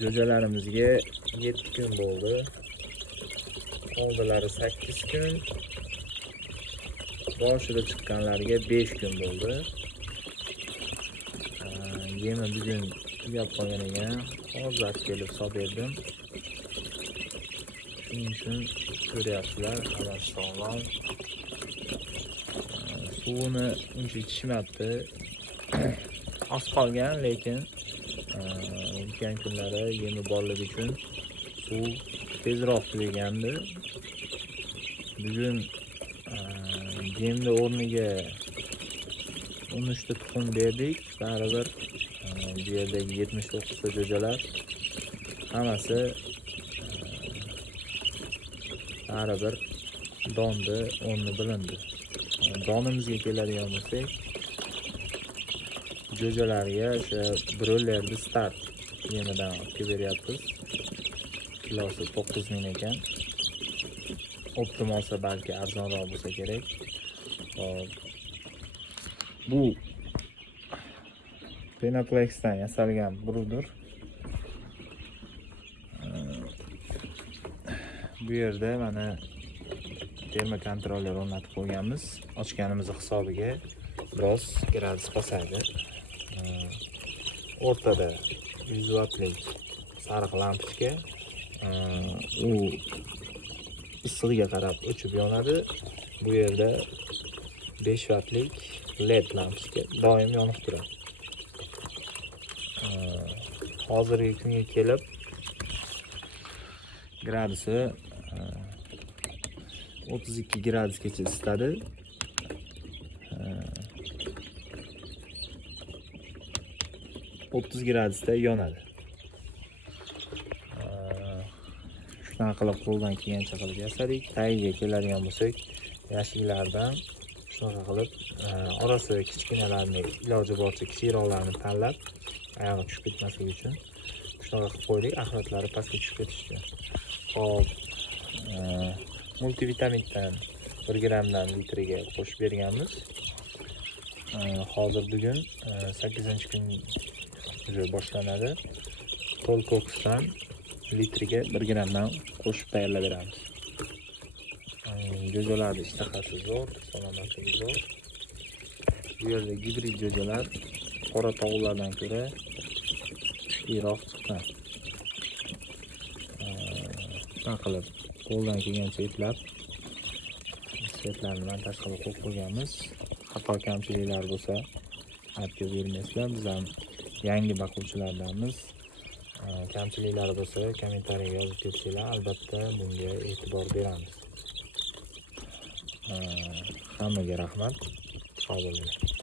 Jo'jalarimizga 7 kun bo'ldi. Oldilari 8 kun. Boshida chiqqanlarga 5 kun bo'ldi. Yemi bugun tugab qolgan ekan. Hozir kelib solib berdim. Shuning uchun ko'ryapsizlar, hammasi sog'lom. Suvini uncha ichishmabdi. Oz qolgan, lekin o'tgan kunlari yemi borligi uchun suv tezroq tugagandi. Bugun yemni o'rniga 13 ta tuxum berdik. Baribir bu yerdagi 79 ta jo'jalar hammasi baribir donni o'rni bilindi. Donimizga keladigan bo'lsak, jo'jalarga o'sha broilerni start yemidan olib beryapmiz. Kilosi 9 ming ekan. Optimal olsa balki arzonroq bo'lsa kerak. Bu Penoplexdan yasalgan bruder. Bu yerda mana termo kontroller o'rnatib qo'yganmiz. Ochganimiz hisobiga biroz gradus pasaydi. O'rtada 100 wattlik sariq lampochka, u issig'iga qarab o'chib yonadi. Bu yerda 5 wattlik LED lampochka doim yonib turadi. Hozirgi kunga kelib gradusi 32 gradusgacha isitadi. 30 gradusda yonadi. Shunaqa qilib qo'ldan kelgancha qilib yasadik. Tagiga keladigan bo'lsak, yashiklardan shunaqa qilib orasi kichkinalarni, iloji boricha kichikroqlarni tanlab oyog'i tushib ketmasligi uchun shunaqa qilib qo'ydik. Axlotlari pastga tushib ketishi. Hop, multivitamindan 1 grammdan litriga qo'shib berganmiz. Hozir bugun 8-kun boshlanadi. Tolkoxdan litriga 1 grammdan qo'shib tayyorlab beramiz. Jo'jalarning ishtahasi zo'r, salomatligi zo'r. Bu yerda gibrid jo'jalar qora tovuqlardan ko'ra kuchliroq chiqqan. Shunday qilib qo'ldan kelgancha eplab setlarni montaj qilib qo'yib qo'yganmiz. Xato kamchiliklar bo'lsa aytib bermaysizlar. Biz ham yangi boquvchilardanmiz. Kamchiliklar bo'lsa kommentariyaga yozib ketsanglar, albatta bunga e'tibor beramiz. Hammaga rahmat. Sog' bo'linglar.